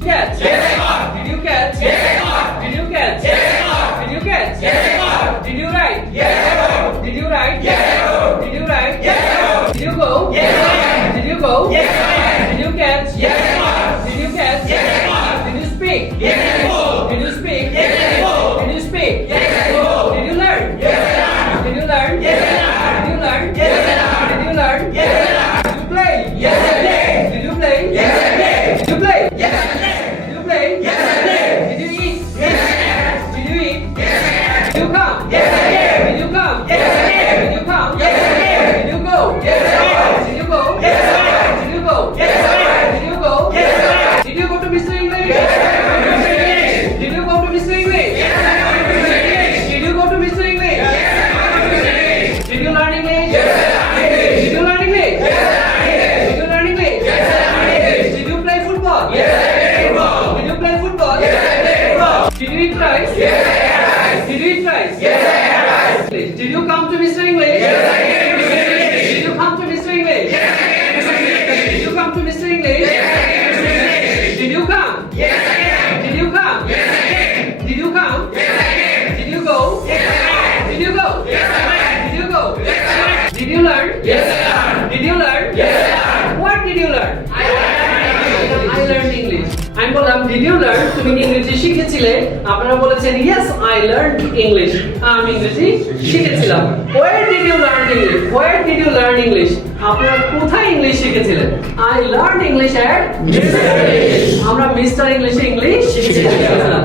catch? Yes, Did you catch? Yes, Did you catch? Yes, Did you catch? Yes, Did you write? Yes, Did you write? Yes, Did you write? Yes, Did you go? Yes, Did you go? Yes, you come? Yes, Did you come? Yes, Did you come? Yes, Did you go? Yes, Did you go? Yes, Did you go? Yes, Did you go? Yes, Did you go to Mr. English? Yes, Did you go to Mr. English? Yes, Did you go to Mr. English? Yes, Did you learn English? Yes, I Did you learn English? Yes, I Did you learn English? Yes, I Did you play football? Yes, Did you play football? Yes, Did you eat rice? Yes, Yes, Did you come to Mr. English? Yes, I came. Did you come to Mr. English? Yes, I came. Did you come to Mr. English? Yes, I came. Did you come? Yes, I came. Did you come? Yes, Did you come? Yes, Did you go? Yes, I went. Did you go? Yes, I went. Did you go? Yes, I went. Did you learn? Yes, I learned. Did you learn? Yes, I learned. What did you learn? I learned English. আমি বললাম did learn তুমি ইংরেজি শিখেছিলে? আপনারা বলেছেন yes I learn English আমি ইংরেজি শিখেছিলাম। Where did you learn English where did you learn English আপনারা কোথায় ইংলিশ শিখেছিলেন? আই লার্ন ইংলিশ এট আমরা মিস্টার ইংলিশে ইংলিশ শিখেছিলাম।